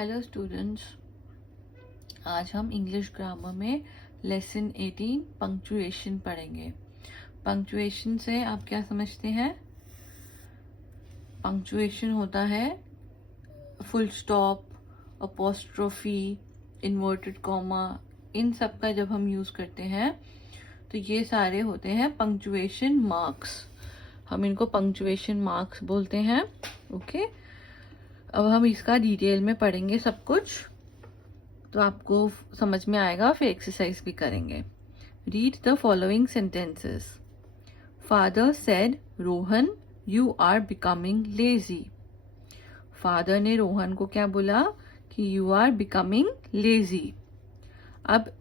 Hello students, आज हम English grammar में लेसन 18 पंक्चुएशन पढ़ेंगे। पंक्चुएशन से आप क्या समझते हैं? पंक्चुएशन होता है full stop, apostrophe, inverted comma, इन सब का जब हम यूज़ करते हैं तो ये सारे होते हैं पंक्चुएशन मार्क्स। हम इनको पंक्चुएशन मार्क्स बोलते हैं। ओके, अब हम इसका डिटेल में पढ़ेंगे सब कुछ, तो आपको समझ में आएगा। फिर एक्सरसाइज भी करेंगे। Read the following sentences. Father said Rohan you are becoming lazy. Father ने रोहन को क्या बोला कि यू आर बिकमिंग लेजी। अब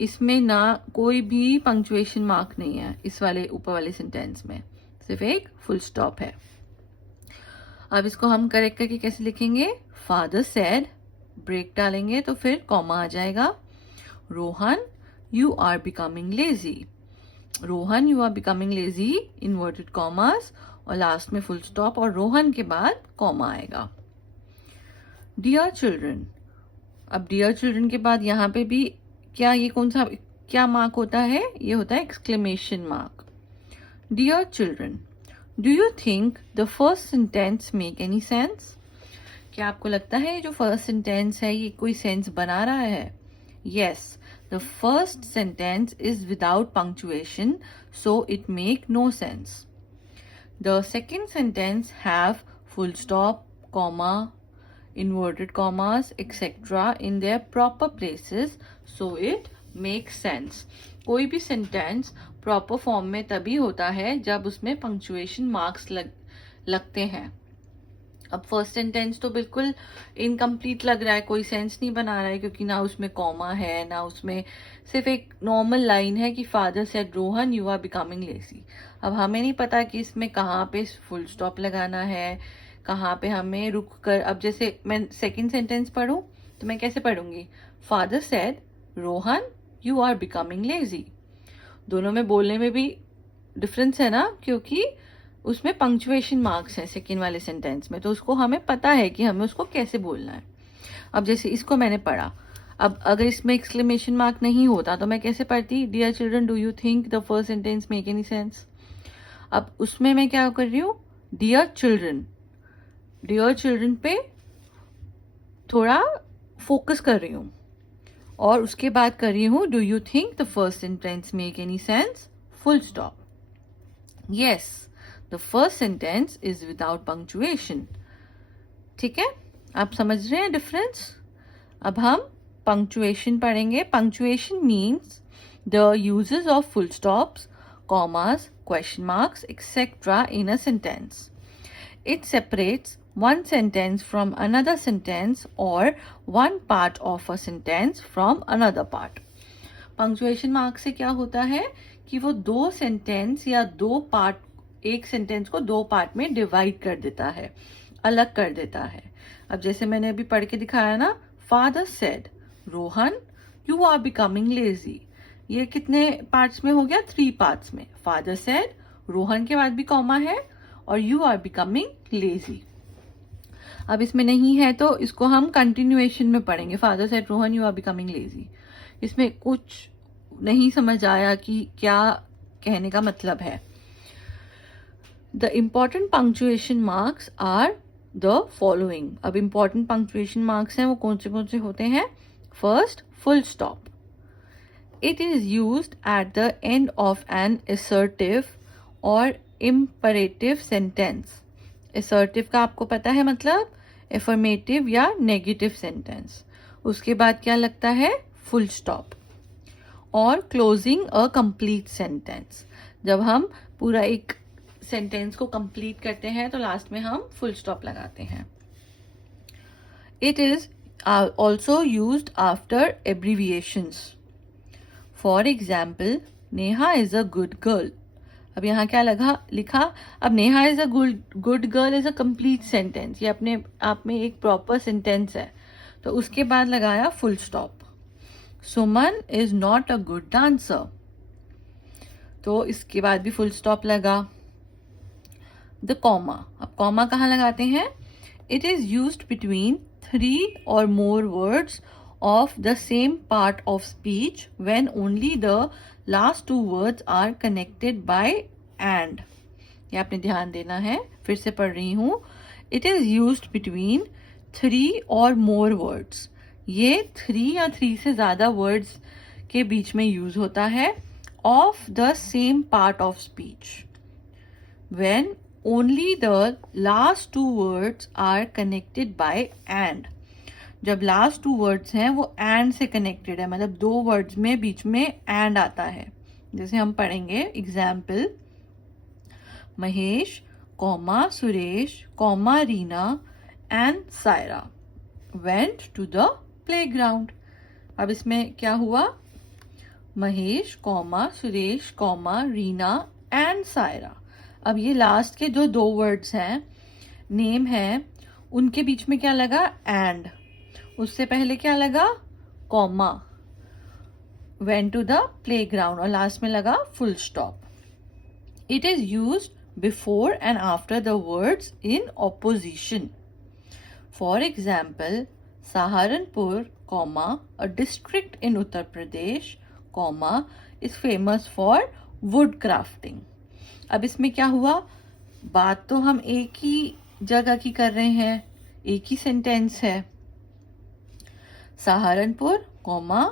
इसमें ना कोई भी पंक्चुएशन मार्क नहीं है, इस वाले ऊपर वाले सेंटेंस में सिर्फ एक फुल स्टॉप है। अब इसको हम करेक्ट करके कैसे लिखेंगे? फादर सेड, ब्रेक डालेंगे तो फिर कॉमा आ जाएगा। Rohan you are becoming lazy. Rohan you are becoming lazy, inverted commas और लास्ट में फुल स्टॉप और रोहन के बाद कॉमा आएगा। डियर चिल्ड्रन, अब डियर चिल्ड्रन के बाद यहाँ पे भी ये कौन सा क्या मार्क होता है? ये होता है exclamation mark. Dear children, do you think the first sentence make any sense? क्या आपको लगता है जो फर्स्ट सेंटेंस है ये कोई सेंस बना रहा है? Yes, the first sentence is without punctuation, so it make no sense. The second sentence have full stop, comma, inverted commas etc in their proper places, so it makes sense. कोई भी sentence proper form में तभी होता है जब उसमें punctuation marks लगते हैं। अब फर्स्ट सेंटेंस तो बिल्कुल इनकम्प्लीट लग रहा है, कोई सेंस नहीं बना रहा है, क्योंकि ना उसमें कॉमा है ना उसमें सिर्फ एक नॉर्मल लाइन है कि father said Rohan you are becoming lazy. अब हमें नहीं पता कि इसमें कहाँ पे फुल स्टॉप लगाना है, कहाँ पे हमें रुक कर। अब जैसे मैं सेकंड सेंटेंस पढ़ूं तो मैं कैसे पढ़ूंगी? Father said Rohan you are becoming lazy. दोनों में बोलने में भी डिफरेंस है ना, क्योंकि उसमें पंक्चुएशन मार्क्स हैं सेकंड वाले सेंटेंस में, तो उसको हमें पता है कि हमें उसको कैसे बोलना है। अब जैसे इसको मैंने पढ़ा, अब अगर इसमें एक्सक्लेमेशन मार्क नहीं होता तो मैं कैसे पढ़ती? Dear children do you think the first sentence make any sense. अब उसमें मैं क्या कर रही हूँ? डियर चिल्ड्रन, डियर चिल्ड्रन पे थोड़ा फोकस कर रही हूँ और उसके बाद कर रही हूँ do you think the first sentence make any sense, full stop. Yes, the first sentence is without punctuation. ठीक है, आप समझ रहे हैं डिफरेंस? अब हम पंक्चुएशन पढ़ेंगे। Punctuation means the uses of full stops, commas, question marks etcetera in a sentence. It separates one sentence from another sentence or one part of a sentence from another part. Punctuation mark से क्या होता है कि वो दो sentence या दो part, एक सेंटेंस को दो पार्ट में डिवाइड कर देता है, अलग कर देता है। अब जैसे मैंने अभी पढ़ के दिखाया ना, father said Rohan you are becoming lazy. ये कितने पार्ट्स में हो गया? 3 पार्ट्स में। फादर सेड, रोहन के बाद भी कॉमा है और यू आर बिकमिंग लेजी। अब इसमें नहीं है तो इसको हम कंटिन्यूएशन में पढ़ेंगे। Father said Rohan you are becoming lazy. इसमें कुछ नहीं समझ आया कि क्या कहने का मतलब है। The important punctuation marks are the following. अब इम्पॉर्टेंट पंक्चुएशन मार्क्स हैं वो कौन से होते हैं? First, full stop. It is used at the end of an assertive और इम्परेटिव सेंटेंस। असर्टिव का आपको पता है मतलब एफर्मेटिव या नेगेटिव सेंटेंस। उसके बाद क्या लगता है? Full stop. और क्लोजिंग अ कंप्लीट सेंटेंस, जब हम पूरा एक सेंटेंस को कंप्लीट करते हैं तो लास्ट में हम फुल स्टॉप लगाते हैं। It is also used after abbreviations. For example, Neha is a good girl. अब यहाँ क्या लिखा? अब Neha is a good girl is a complete sentence, ये अपने आप में एक प्रॉपर सेंटेंस है, तो उसके बाद लगाया full stop. Suman is not a good dancer, तो इसके बाद भी फुल स्टॉप लगा। द कॉमा, अब कॉमा कहाँ लगाते हैं? It is used between three or more words of the same part of speech when only the last two words are connected by and. ये आपने ध्यान देना है, फिर से पढ़ रही हूँ. It is used between three or more words. ये 3 या 3 से ज़्यादा वर्ड्स के बीच में यूज होता है. Of the same part of speech when only the last two words are connected by and. जब लास्ट टू वर्ड्स हैं वो and से कनेक्टेड है, मतलब दो वर्ड्स में बीच में and आता है. जैसे हम पढ़ेंगे example, Mahesh comma Suresh comma Reena and Saira went to the playground. अब इसमें क्या हुआ, Mahesh comma Suresh comma Reena and Saira. अब ये लास्ट के जो दो वर्ड्स हैं, नेम है, उनके बीच में क्या लगा, एंड. उससे पहले क्या लगा, comma, went to the playground, और लास्ट में लगा full stop. It is used before and after the words in opposition. For example, Saharanpur comma a district in Uttar Pradesh comma is famous for wood crafting. अब इसमें क्या हुआ, बात तो हम एक ही जगह की कर रहे हैं, एक ही सेंटेंस है. सहारनपुर कॉमा,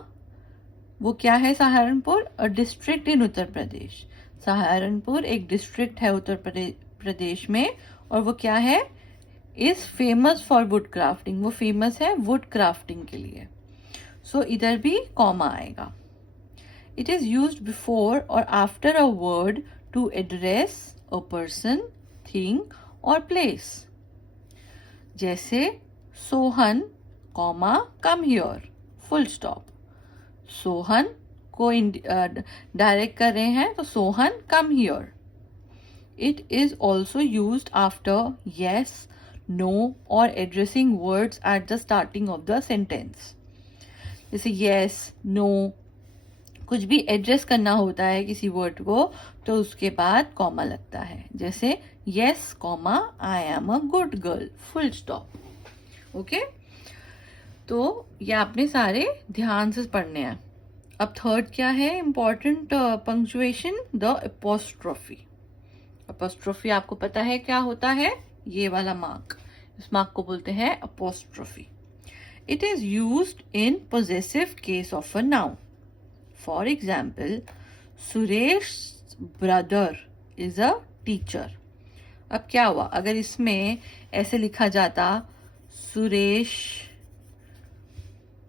वो क्या है सहारनपुर, अ डिस्ट्रिक्ट इन उत्तर प्रदेश. सहारनपुर एक डिस्ट्रिक्ट है उत्तर प्रदेश में, और वो क्या है, is famous for wood crafting. वो फेमस है वुड क्राफ्टिंग के लिए. सो इधर भी कॉमा आएगा. इट इज यूज्ड बिफोर और after a word to address a person, thing और प्लेस. जैसे Sohan comma come here full stop. Sohan को डायरेक्ट कर रहे हैं तो Sohan come here. It is also used after yes, no और addressing words at the starting of the sentence. जैसे yes, no, कुछ भी एड्रेस करना होता है किसी वर्ड को तो उसके बाद कॉमा लगता है. जैसे yes comma I am a good girl full stop. Okay, तो ये आपने सारे ध्यान से पढ़ने हैं. अब थर्ड क्या है important punctuation, the apostrophe. Apostrophe आपको पता है क्या होता है, ये वाला मार्क, इस मार्क को बोलते हैं apostrophe. It is used in possessive case of a noun. For example, Suresh brother is a teacher. अब क्या हुआ, अगर इसमें ऐसे लिखा जाता सुरेश,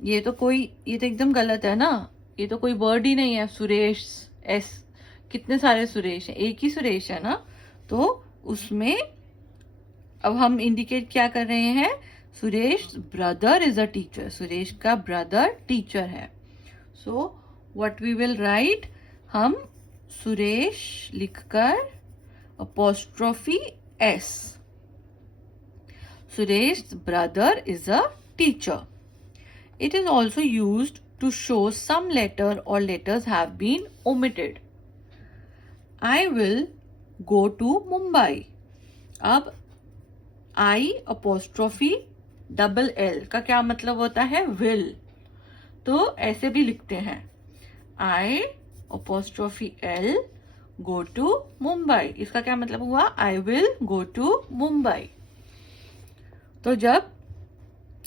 ये तो एकदम गलत है ना, ये तो कोई वर्ड ही नहीं है. सुरेश, एस, कितने सारे सुरेश हैं, एक ही सुरेश है ना. तो उसमें अब हम इंडिकेट क्या कर रहे हैं, Suresh brother is a teacher, Suresh का ब्रदर टीचर है. So what we will write, हम सुरेश लिखकर apostrophe S, Suresh brother is a teacher. It is also used to show some letter or letters have been omitted. I will go to Mumbai. अब I apostrophe double L का क्या मतलब होता है, will. तो ऐसे भी लिखते हैं, I apostrophe L go to Mumbai. इसका क्या मतलब हुआ, I will go to Mumbai. तो जब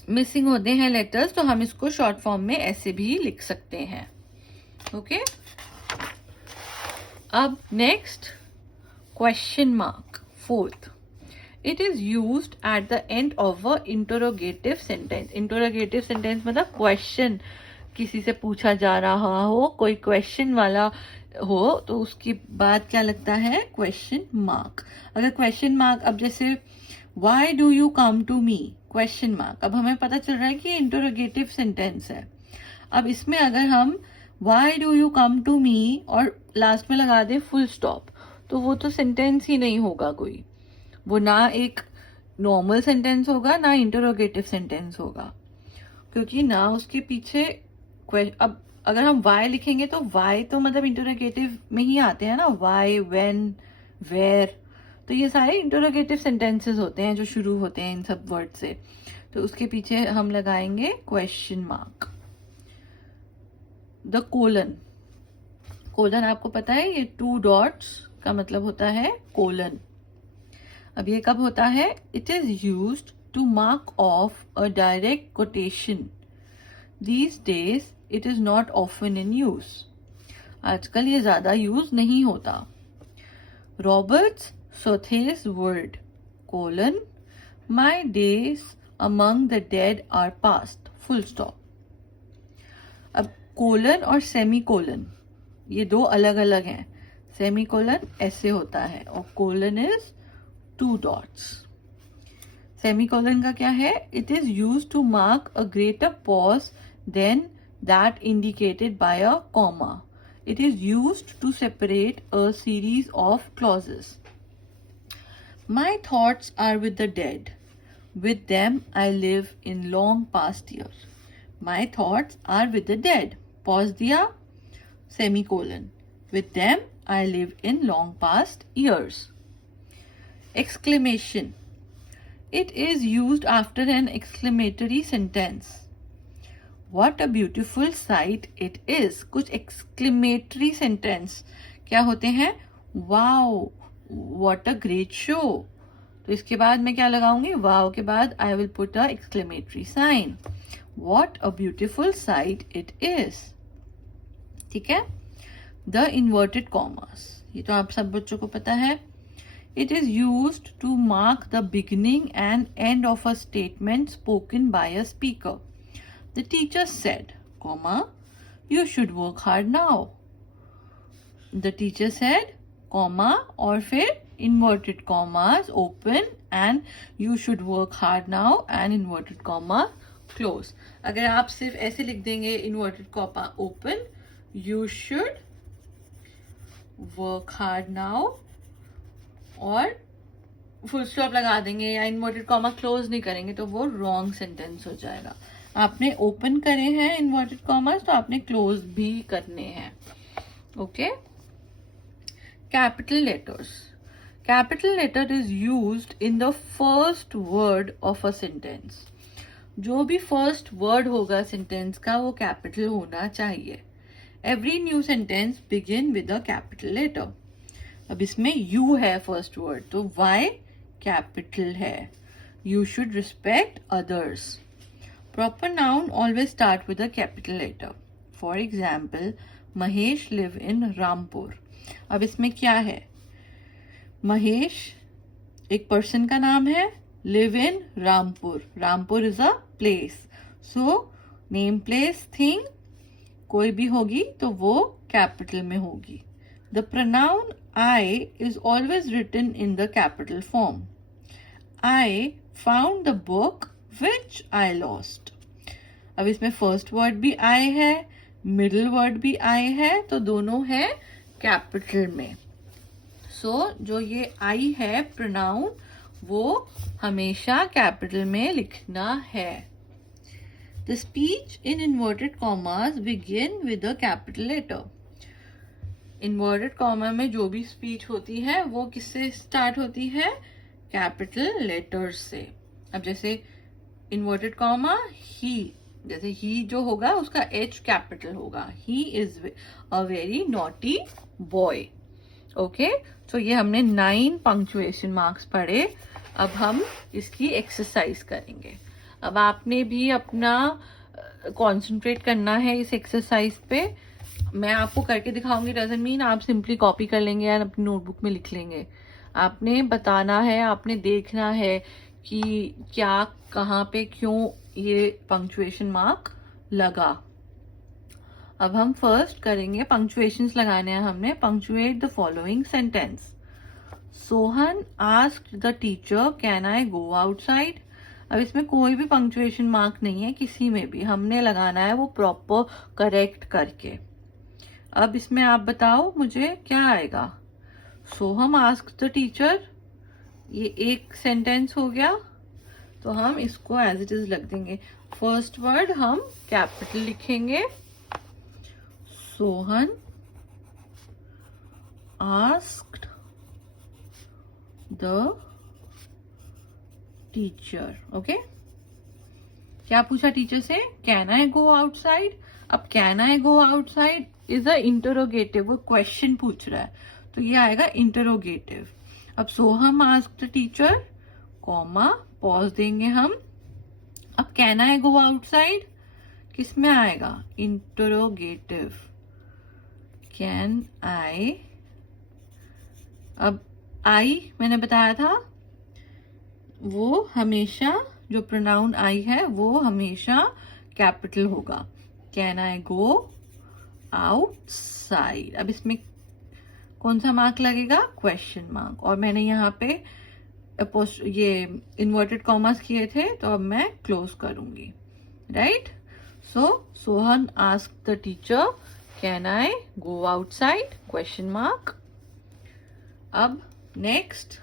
मिसिंग होते हैं लेटर्स तो हम इसको शॉर्ट फॉर्म में ऐसे भी लिख सकते हैं. ओके, अब next question mark, fourth. It is used at the end of a interrogative sentence. Interrogative sentence मतलब क्वेश्चन, किसी से पूछा जा रहा हो, कोई क्वेश्चन वाला हो तो उसके बाद क्या लगता है, क्वेश्चन मार्क. अगर क्वेश्चन मार्क, अब जैसे why do you come to me question mark, अब हमें पता चल रहा है कि इंटरोगेटिव सेंटेंस है. अब इसमें अगर हम why do you come to me और लास्ट में लगा दे फुल स्टॉप, तो वो तो सेंटेंस ही नहीं होगा कोई, वो ना एक नॉर्मल सेंटेंस होगा ना इंटरोगेटिव सेंटेंस होगा, क्योंकि ना उसके पीछे. अब अगर हम वाई लिखेंगे तो वाई तो मतलब इंटरोगेटिव में ही आते हैं ना, वाई, व्हेन, वेयर, तो ये सारे इंटरोगेटिव सेंटेंसेस होते हैं जो शुरू होते हैं इन सब वर्ड से. तो उसके पीछे हम लगाएंगे question mark. The colon, colon आपको पता है ये 2 डॉट्स का मतलब होता है कोलन। अब ये कब होता है? It is used to mark off a direct quotation. These days it is not often in use. आजकल ये ज्यादा यूज नहीं होता। Roberts Southey's word colon my days among the dead are past, full stop. अब colon और semicolon ये दो अलग अलग हैं। सेमी कोलन ऐसे होता है और colon is 2 dots. Semicolon का क्या है? It is use to mark a greater pause than that indicated by a comma. It is used to separate a series of clauses. My thoughts are with the dead. With them I live in long past years. My thoughts are with the dead. Pause दिया, semicolon. With them I live in long past years. Exclamation. It is used after an exclamatory sentence. What a beautiful sight it is. कुछ exclamatory sentence क्या होते हैं? Wow, what a great show. तो इसके बाद मैं क्या लगाऊंगी? Wow के बाद I will put a exclamatory sign. What a beautiful sight it is. ठीक है? The inverted commas, ये तो आप सब बच्चों को पता है। It is used to mark the beginning and end of a statement spoken by a speaker. The teacher said, comma, you should work hard now. The teacher said, comma, और फिर inverted commas open and you should work hard now and inverted comma close. अगर आप सिर्फ ऐसे लिख देंगे inverted comma open, you should work hard now और full stop लगा देंगे या इन्वर्टेड कॉमा क्लोज नहीं करेंगे तो वो रॉन्ग सेंटेंस हो जाएगा। आपने ओपन करे हैं इन्वर्टेड कॉमर्स तो आपने क्लोज भी करने हैं। Okay, capital letters. Capital letter is used in the first word of a sentence. जो भी फर्स्ट वर्ड होगा सेंटेंस का वो कैपिटल होना चाहिए। Every new sentence begin with a capital letter. अब इसमें यू है फर्स्ट वर्ड तो वाई कैपिटल है। You should respect others. Proper noun always start with a capital letter. For example, Mahesh live in Rampur. अब इसमें क्या है? महेश एक पर्सन का नाम है, live in Rampur. Rampur is a place. So name, place, thing कोई भी होगी तो वो कैपिटल में होगी। The pronoun I is always written in the capital form. I found the book which I lost. अब इसमें फर्स्ट वर्ड भी I है, मिडिल वर्ड भी I है तो दोनों है कैपिटल में। जो ये I है प्रोनाउन वो हमेशा कैपिटल में लिखना है। The speech in inverted commas begin with a capital letter. Inverted comma में जो भी स्पीच होती है वो किससे स्टार्ट होती है? कैपिटल लेटर्स से। अब जैसे इन्वर्टेड कॉमा ही, जैसे ही जो होगा उसका एच कैपिटल होगा। He is a very naughty boy. Okay, तो ये हमने 9 पंक्चुएशन मार्क्स पढ़े। अब हम इसकी एक्सरसाइज करेंगे। अब आपने भी अपना कंसंट्रेट करना है इस एक्सरसाइज पे। मैं आपको करके दिखाऊंगी, डजंट मीन आप सिंपली कॉपी कर लेंगे या अपनी नोटबुक में लिख लेंगे। आपने बताना है, आपने देखना है कि क्या, कहाँ पे, क्यों ये पंक्चुएशन मार्क लगा। अब हम फर्स्ट करेंगे, पंक्चुएशंस लगाने हैं हमने। Punctuate the following sentence. Sohan asked the teacher can I go outside. अब इसमें कोई भी पंक्चुएशन मार्क नहीं है, किसी में भी हमने लगाना है वो प्रॉपर करेक्ट करके। अब इसमें आप बताओ मुझे क्या आएगा। सोहम आस्क्ड द टीचर, ये एक सेंटेंस हो गया तो हम इसको एज इट इज लिख देंगे। फर्स्ट वर्ड हम कैपिटल लिखेंगे। Sohan asked the teacher. Okay, क्या पूछा टीचर से, कैन आई गो आउटसाइड। अब can I go outside is a interrogative, वो क्वेश्चन पूछ रहा है, तो ये आएगा इंटरोगेटिव। अब Soham asked the teacher, comma, pause देंगे हम। अब कैन आई गो आउटसाइड किस में आएगा, इंटरोगेटिव, कैन आई। अब आई मैंने बताया था वो हमेशा, जो प्रोनाउन आई है वो हमेशा कैपिटल होगा। Can I go outside. अब इसमें कौन सा मार्क लगेगा, क्वेश्चन मार्क। और मैंने यहाँ पे ये इन्वर्टेड कॉमर्स किए थे, तो अब मैं क्लोज करूंगी, right. So Sohan asked the teacher, can I go outside, question mark. अब next,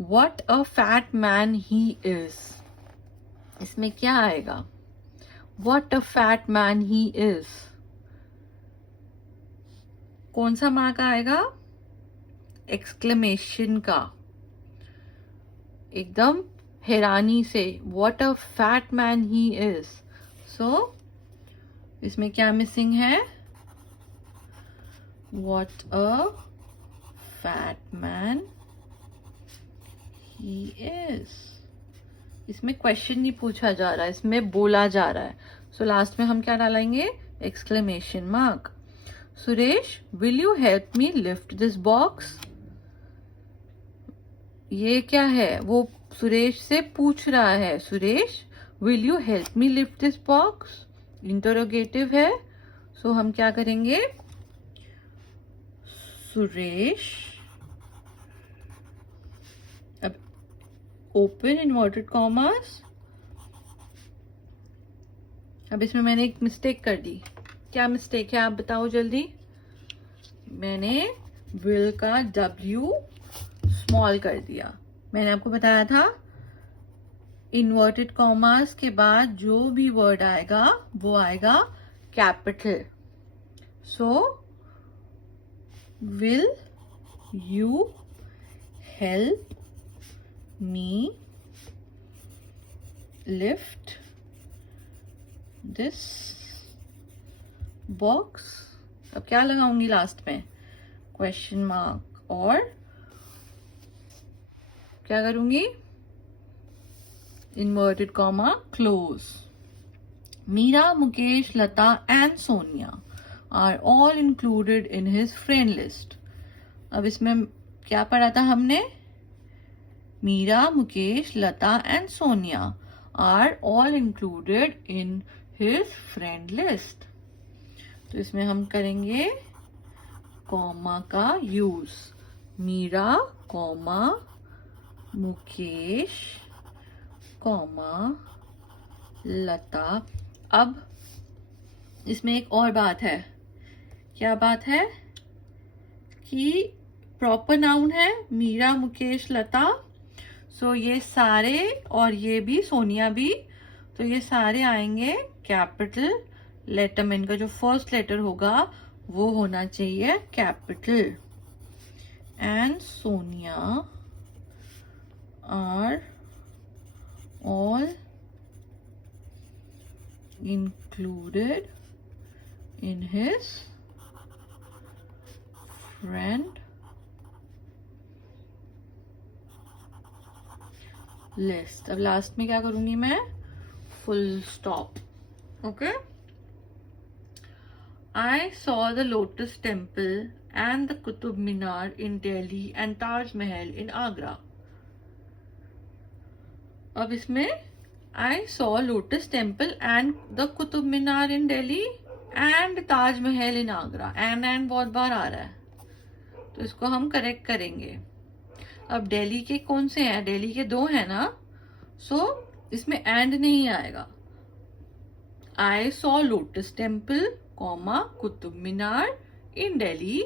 what a fat man he is, इसमें क्या आएगा, what a fat man he is, कौन सा मार्क आएगा, एक्सक्लेमेशन का, एकदम हैरानी से, what a fat man he is. So इसमें क्या मिसिंग है, what a fat man he is. इसमें क्वेश्चन नहीं पूछा जा रहा है, इसमें बोला जा रहा है। सो लास्ट में हम क्या डालेंगे, exclamation mark. Suresh, will you help me lift this box. ये क्या है, वो सुरेश से पूछ रहा है, Suresh will you help me lift this box, interrogative है। सो हम क्या करेंगे, सुरेश, अब ओपन इन्वर्टेड कॉमर्स। अब इसमें मैंने एक मिस्टेक कर दी, क्या मिस्टेक है आप बताओ जल्दी। मैंने विल का W स्मॉल कर दिया। मैंने आपको बताया था इन्वर्टेड कॉमर्स के बाद जो भी वर्ड आएगा वो आएगा capital. So will you help me lift this box. अब क्या लगाऊंगी लास्ट में, क्वेश्चन मार्क, और क्या करूंगी, inverted comma close. Meera, Mukesh, Lata and Sonia are all included in his friend list. अब इसमें क्या पढ़ा था हमने, Meera, Mukesh, Lata and Sonia are all included in his friend list. तो इसमें हम करेंगे कॉमा का use, Meera, comma, Mukesh, comma, Lata. अब इसमें एक और बात है, क्या बात है कि प्रॉपर नाउन है मीरा, मुकेश, लता। सो ये सारे, और ये भी सोनिया भी, तो ये सारे आएंगे कैपिटल लेटर में। इनका जो फर्स्ट लेटर होगा वो होना चाहिए capital. And Sonia are all included in his friend list। अब लास्ट में क्या करूंगी मैं, full stop. Okay, I saw the Lotus Temple and the Qutub Minar in Delhi and Taj Mahal in Agra। अब इसमें I saw Lotus Temple and the Qutub Minar in Delhi and Taj Mahal in Agra। and बहुत बार आ रहा है, तो इसको हम correct करेंगे। अब दिल्ली के कौन से हैं, दिल्ली के 2 हैं ना, सो इसमें एंड नहीं आएगा। I saw Lotus Temple, comma, Qutub Minar in Delhi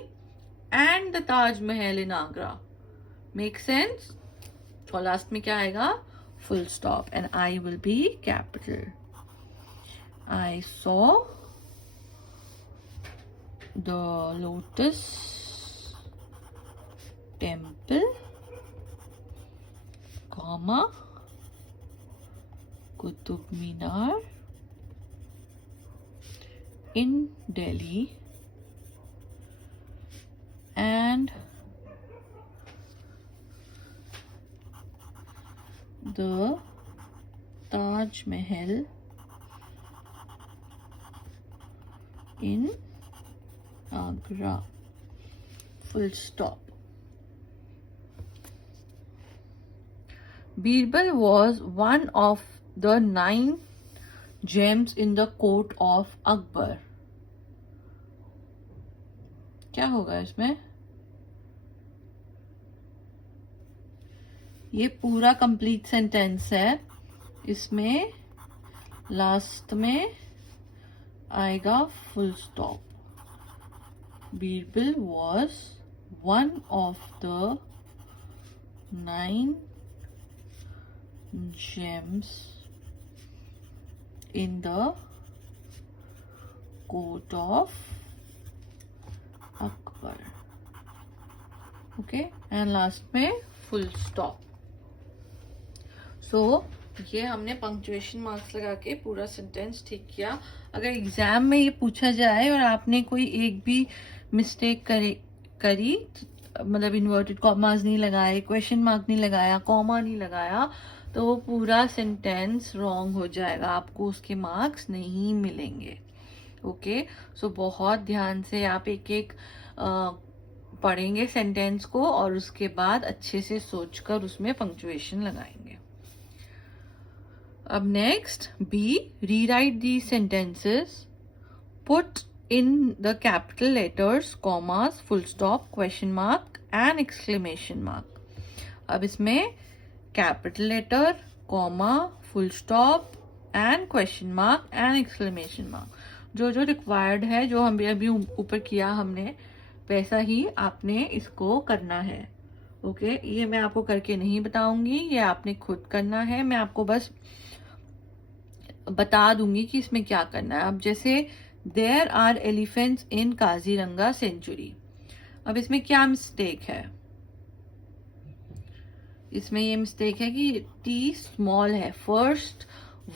and the Taj Mahal in Agra। Make sense? और लास्ट में क्या आएगा, full stop, and I will be capital। I saw the Lotus Temple, comma, Qutub Minar in Delhi and Taj Mahal in Agra। Make sense? और last में क्या आएगा, full stop, and I will be capital। I saw the Lotus Temple, comma, Qutub Minar in Delhi and Taj Mahal in Agra। Make sense? और last में क्या आएगा, full stop, and I will be capital। I saw Qutub Minar in Delhi and the Taj Mahal in Agra. Full stop. Birbal was one of the 9 gems in the court of Akbar. क्या होगा इसमें? ये पूरा complete sentence है, इसमें last में आएगा full stop. Birbal was one of the 9 gems in the court of Akbar. Okay, and last में फुल स्टॉप. सो ये हमने पंक्चुएशन मार्क्स लगा के पूरा सेंटेंस ठीक किया. अगर एग्जाम में ये पूछा जाए और आपने कोई एक भी मिस्टेक करी मतलब इन्वर्टेड कॉमास नहीं लगाए, क्वेश्चन मार्क नहीं लगाया, कॉमा नहीं लगाया, तो वो पूरा सेंटेंस रॉन्ग हो जाएगा, आपको उसके मार्क्स नहीं मिलेंगे. ओके, सो बहुत ध्यान से आप एक एक पढ़ेंगे सेंटेंस को और उसके बाद अच्छे से सोचकर उसमें पंक्चुएशन लगाएंगे. अब next B, rewrite the sentences, put in the capital letters, commas, full stop, question mark and exclamation mark. अब इसमें capital letter, comma, full stop and question mark and exclamation mark जो जो required है, जो हम अभी ऊपर किया हमने, वैसा ही आपने इसको करना है. ओके, ये मैं आपको करके नहीं बताऊंगी, ये आपने खुद करना है. मैं आपको बस बता दूंगी कि इसमें क्या करना है. अब जैसे There are elephants in Kaziranga sanctuary. अब इसमें क्या मिस्टेक है? इसमें ये मिस्टेक है कि टी स्मॉल है. फर्स्ट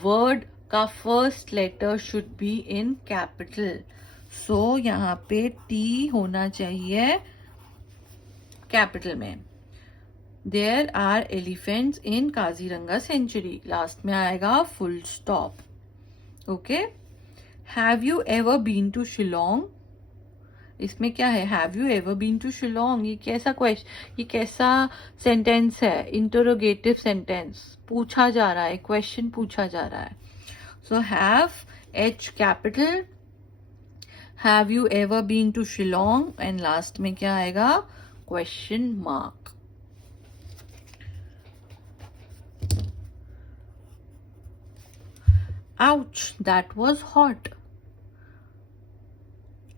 वर्ड का first letter should be in capital. So यहाँ पे टी होना चाहिए कैपिटल में. There are elephants in Kaziranga sanctuary. Last में आएगा full stop. Okay, Have you ever been to Shillong? इसमें क्या है? Have you ever been to Shillong? ये कैसा क्वेश्चन, ये कैसा सेंटेंस है? इंटरोगेटिव सेंटेंस, पूछा जा रहा है, क्वेश्चन पूछा जा रहा है. So have H capital, have you ever been to Shillong, and last में क्या आएगा? Question mark. Ouch, that was hot.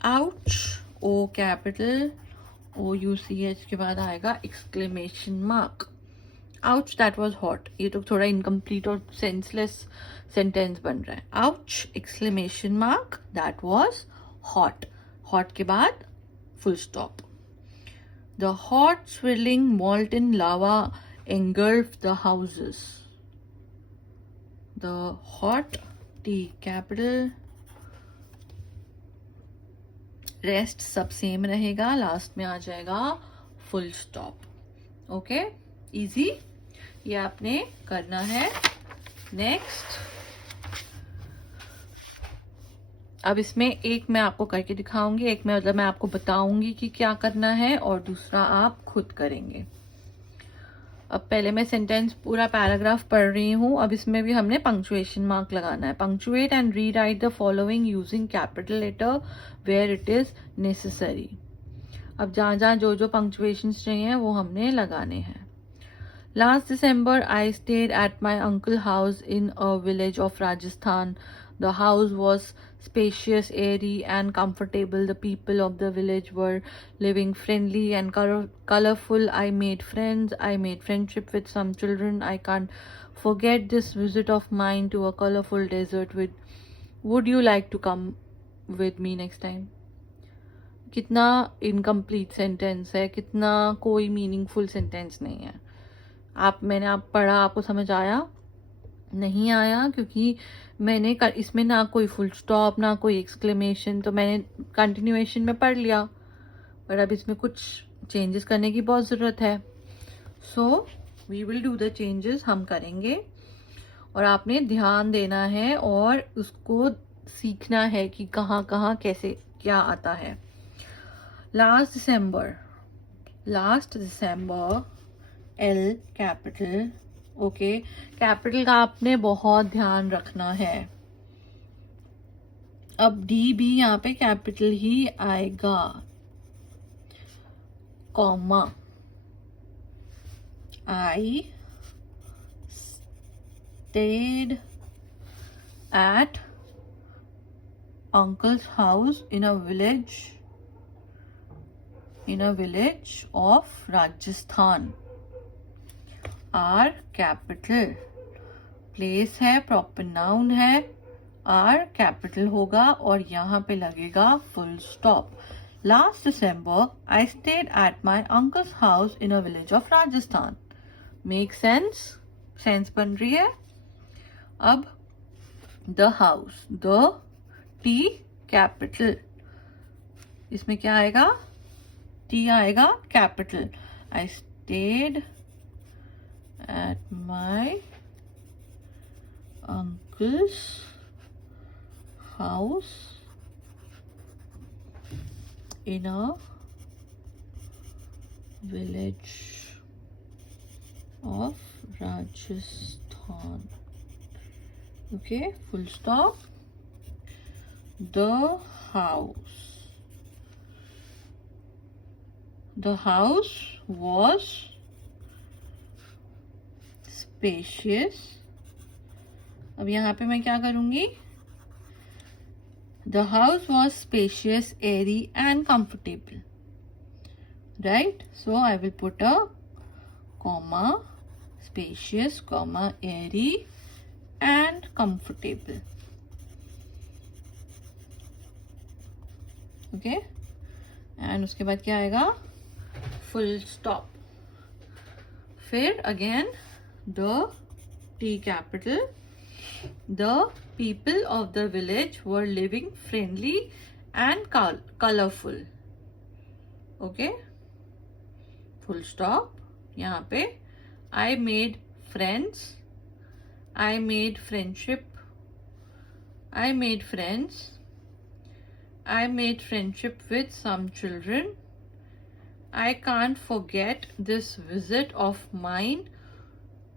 Ouch, O capital, OUCH के बाद आएगा exclamation mark. Ouch, that was hot. ये तो थोड़ा इनकम्प्लीट और सेंसलेस सेंटेंस बन रहा है. Ouch, exclamation mark, that was hot. Hot के बाद full stop. The hot swirling molten lava engulfed the houses. The hot, T capital, rest सब सेम रहेगा, लास्ट में आ जाएगा फुल स्टॉप. ओके, इजी, ये आपने करना है. नेक्स्ट, अब इसमें एक मैं आपको करके दिखाऊंगी, एक में मतलब मैं आपको बताऊंगी कि क्या करना है, और दूसरा आप खुद करेंगे. अब पहले मैं सेंटेंस पूरा पैराग्राफ पढ़ रही हूँ. अब इसमें भी हमने पंक्चुएशन मार्क लगाना है. Punctuate and rewrite the following using capital letter where it is necessary. अब जहाँ जहाँ जो जो पंक्चुएशन चाहिए वो हमने लगाने हैं. Last December, I stayed at my uncle's house in a village of Rajasthan. The house was spacious, airy, and comfortable. The people of the village were living friendly and colorful. I made friends. I made friendship with some children. I can't forget this visit of mine to a colorful desert. Would you like to come with me next time? कितना incomplete sentence है, कितना कोई meaningful sentence नहीं है. मैंने आप पढ़ा, आपको समझ आया? नहीं आया, क्योंकि मैंने इसमें ना कोई फुल स्टॉप ना कोई एक्सक्लेमेशन, तो मैंने कंटिन्यूएशन में पढ़ लिया, पर अब इसमें कुछ चेंजेस करने की बहुत ज़रूरत है। So we will do the changes, हम करेंगे, और आपने ध्यान देना है और उसको सीखना है कि कहाँ कहाँ कैसे क्या आता है। लास्ट दिसंबर एल कैपिटल, ओके, कैपिटल का आपने बहुत ध्यान रखना है। अब डी भी यहाँ पे कैपिटल ही आएगा, comma, I stayed at uncle's house in a village of Rajasthan. R capital, place है, प्रॉपर नाउन है, R कैपिटल होगा और यहाँ पे लगेगा full stop. Last December, I stayed at my uncle's house in a village of Rajasthan. Make sense? Sense बन रही है। अब the house, the T capital, इसमें क्या आएगा, टी आएगा capital. I stayed at my uncles house in a village of Rajasthan. Okay, full stop. The house was spacious. अब यहाँ पे मैं क्या करूँगी, the house was spacious, airy and comfortable, right? So I will put a comma, spacious, comma, airy and comfortable. Okay, and उसके बाद क्या आएगा, full stop। फिर again the T capital, the people of the village were living friendly and colorful. Okay, full stop। यहाँ पे I made friends, I made friendship, I made friends, I made friendship with some children. I can't forget this visit of mine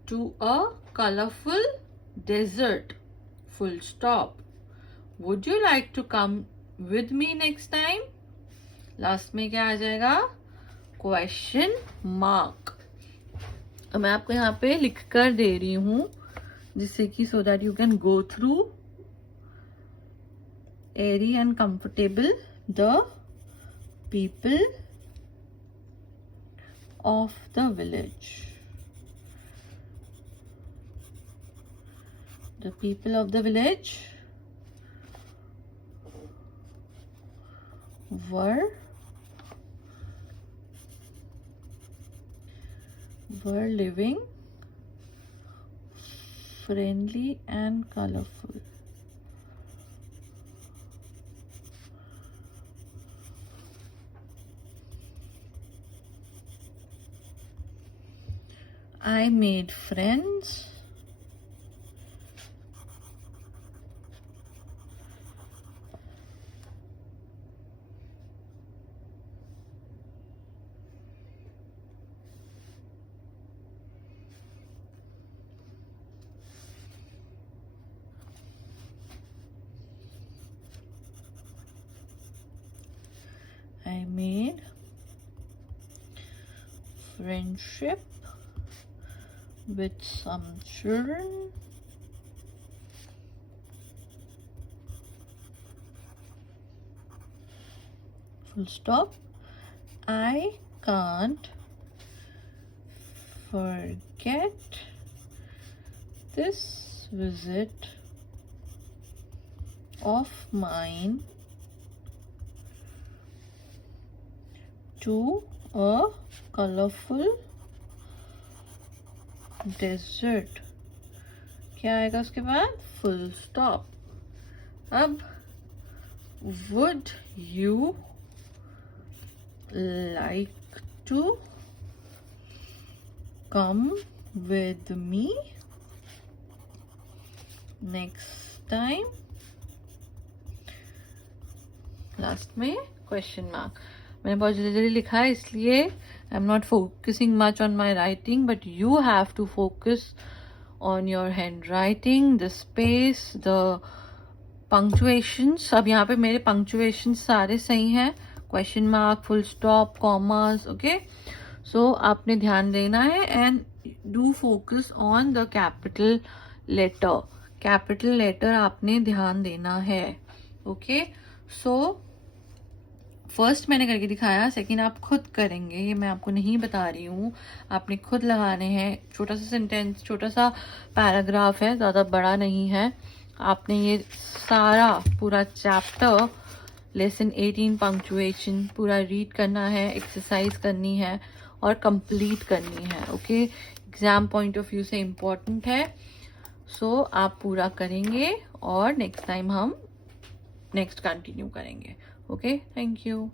to a colorful desert. Full stop. Would you like to come with me next time? Last में क्या आ जाएगा, question mark। मैं आपको यहाँ पे लिख कर दे रही हूँ, जिससे कि so that you can go through। airy and comfortable, the people of the village, the people of the village were living friendly and colorful. I made friends friendship with some children. Full stop. I can't forget this visit of mine to a colorful desert. क्या आएगा उसके बाद? Full stop. अब would you like to come with me next time? Last में question mark. मैंने बहुत जल्दी लिखा है इसलिए I am not focusing much on my writing, but you have to focus on your handwriting, the space, the punctuations. अब यहाँ पे मेरे पंक्चुएशन सारे सही हैं, question mark, full stop, commas. Okay, so आपने ध्यान देना है and do focus on the capital letter. Capital letter आपने ध्यान देना है. ओके, सो फर्स्ट मैंने करके दिखाया, सेकंड आप खुद करेंगे, ये मैं आपको नहीं बता रही हूँ, आपने खुद लगाने हैं. छोटा सा सेंटेंस, छोटा सा पैराग्राफ है, ज़्यादा बड़ा नहीं है. आपने ये सारा पूरा चैप्टर लेसन 18 पंक्चुएशन पूरा रीड करना है, एक्सरसाइज करनी है और कंप्लीट करनी है. Okay, exam point of view से इम्पोर्टेंट है. सो आप पूरा करेंगे और नेक्स्ट टाइम हम नेक्स्ट कंटिन्यू करेंगे. Okay, thank you.